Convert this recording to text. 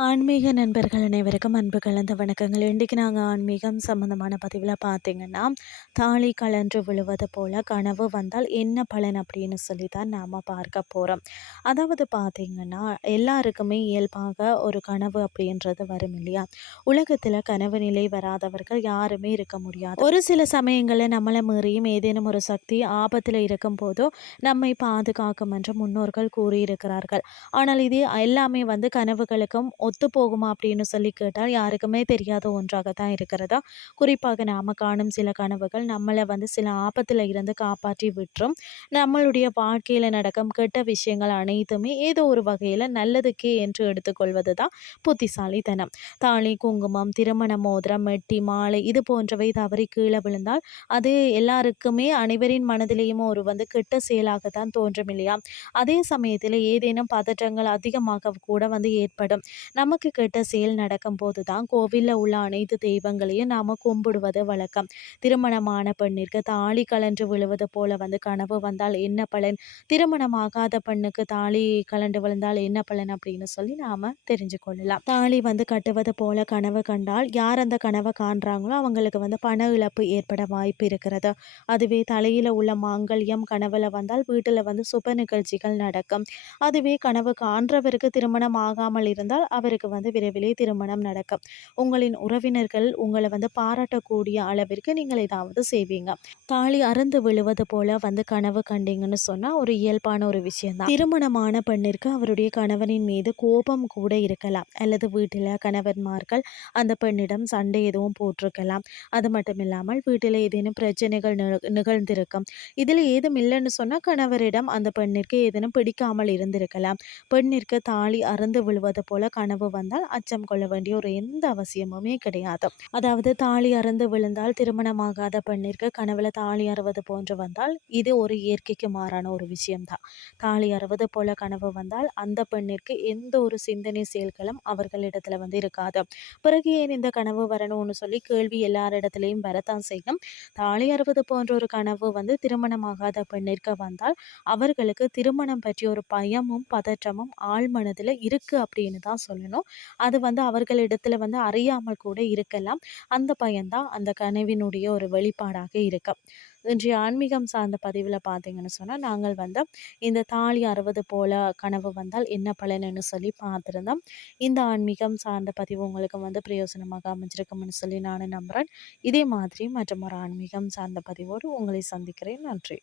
ஆன்மீக நண்பர்கள் அனைவருக்கும் அன்பு கலந்த வணக்கங்கள். இன்றைக்கு நாங்கள் ஆன்மீகம் சம்மந்தமான பதிவில் பார்த்திங்கன்னா தாலி கலன்று விழுவது போல் கனவு வந்தால் என்ன பலன் அப்படின்னு சொல்லி தான் நாம் பார்க்க போகிறோம் அதாவது பார்த்திங்கன்னா எல்லாருக்குமே இயல்பாக ஒரு கனவு அப்படின்றது வரும் இல்லையா? உலகத்தில் கனவு நிலை வராதவர்கள் யாருமே இருக்க முடியாது. ஒரு சில சமயங்களில் நம்மளை மீறியும் ஏதேனும் ஒரு சக்தி ஆபத்தில் இருக்கும் போதோ நம்மை பாதுகாக்கும் என்று முன்னோர்கள் கூறியிருக்கிறார்கள். ஆனால் இது எல்லாமே வந்து கனவுகளுக்கும் ஒத்து போகுமா அப்படின்னு சொல்லி கேட்டால் யாருக்குமே தெரியாத ஒன்றாக தான் இருக்கிறதா? குறிப்பாக நாம் காணும் சில கனவுகள் நம்மளை வந்து சில ஆபத்தில் இருந்து காப்பாற்றி விட்டுரும். நம்மளுடைய வாழ்க்கையில் நடக்கும் கெட்ட விஷயங்கள் அனைத்துமே ஏதோ ஒரு வகையில் நல்லதுக்கே என்று எடுத்துக்கொள்வது தான் புத்திசாலித்தனம். தாலி குங்குமம் திருமண மோதிரம் மெட்டி மாலை இது போன்றவை தவறி கீழே விழுந்தால் அது எல்லாருக்குமே அனைவரின் மனதிலேயும் ஒரு வந்து கெட்ட செயலாக தான் தோன்றும் இல்லையா? அதே சமயத்தில் ஏதேனும் பதற்றங்கள் அதிகமாக கூட வந்து ஏற்படும். நமக்கு கெட்ட செயல் நடக்கும் போது தான் கோவிலில் உள்ள அனைத்து தெய்வங்களையும் நாம் கும்பிடுவது வழக்கம். திருமணமான பெண்ணிற்கு தாலி கலன்று விழுவது போல வந்து கனவு வந்தால் என்ன பலன்? திருமணமாகாத பெண்ணுக்கு தாலி கலண்டு விழுந்தால் என்ன பலன் அப்படின்னு சொல்லி நாம் தெரிஞ்சு கொள்ளலாம் தாலி வந்து கட்டுவது போல கனவு கண்டால் யார் அந்த கனவை காண்றாங்களோ அவங்களுக்கு வந்து பண இழப்பு ஏற்பட வாய்ப்பு இருக்கிறது. அதுவே தலையில் உள்ள மாங்கல்யம் கனவில் வந்தால் வீட்டில் வந்து சுப நிகழ்ச்சிகள் நடக்கும். அதுவே கனவு காண்றவருக்கு திருமணம் ஆகாமல் இருந்தால் அவருக்கு வந்து விரைவிலே திருமணம் நடக்கும். உங்களின் உறவினர்கள் உங்களை வந்து பாராட்டக்கூடிய அளவிற்கு நீங்கள் ஏதாவது செய்வீங்க. தாலி அறந்து விழுவது போல வந்து கனவு கண்டீங்கன்னு சொன்னால் ஒரு இயல்பான ஒரு விஷயம்தான். திருமணமான பெண்ணிற்கு அவருடைய கணவனின் மீது கோபம் கூட இருக்கலாம். அல்லது வீட்டில் கணவன்மார்கள் அந்த பெண்ணிடம் சண்டை எதுவும் போட்டிருக்கலாம். அது மட்டும் இல்லாமல் வீட்டில் ஏதேனும் பிரச்சனைகள் நிகழ்ந்திருக்கும். இதில் ஏதும் இல்லைன்னு சொன்னால் கணவரிடம் அந்த பெண்ணிற்கு ஏதேனும் பிடிக்காமல் இருந்திருக்கலாம். பெண்ணிற்கு தாலி அறந்து விழுவது போல கனவு வந்தால் அச்சம் கொள்ள வேண்டிய ஒரு எந்த அவசியமுமே கிடையாது. அதாவது தாலி அறந்து விழுந்தால் திருமணமாகாத பெண்ணிற்கு கனவுல தாலி அறுவது போன்று வந்தால் இது ஒரு இயற்கைக்கு மாறான ஒரு விஷயம்தான். தாலி அறுவது போல கனவு வந்தால் அந்த பெண்ணிற்கு எந்த ஒரு சிந்தனை செயல்களும் அவர்களிடத்துல வந்து இருக்காது. பிறகு ஏன் இந்த கனவு வரணும்னு சொல்லி கேள்வி எல்லாரிடத்துலையும் வரத்தான் செய்யும். தாலி அறுவது போன்ற ஒரு கனவு வந்து திருமணமாகாத பெண்ணிற்கு வந்தால் அவர்களுக்கு திருமணம் பற்றிய ஒரு பயமும் பதற்றமும் ஆழ்மனதுல இருக்கு அப்படின்னு தான் சொல்லணும் அது வந்து அவர்களிடத்துல வந்து அறியாமல் கூட இருக்கலாம். அந்த பயன்தான் அந்த கனவினுடைய ஒரு வெளிப்பாடாக இருக்கும். இன்றைய ஆன்மீகம் சார்ந்த பதிவில் பார்த்தீங்கன்னு சொன்னால் நாங்கள் வந்து இந்த தாலி அறுபது போல கனவு வந்தால் என்ன பலனுன்னு சொல்லி பார்த்துருந்தோம். இந்த ஆன்மீகம் சார்ந்த பதிவு உங்களுக்கு வந்து பிரயோசனமாக அமைஞ்சிருக்கும்னு சொல்லி நான் நம்புகிறேன் இதே மாதிரி மற்றும் ஒரு ஆன்மீகம் சார்ந்த பதிவோடு உங்களை சந்திக்கிறேன். நன்றி.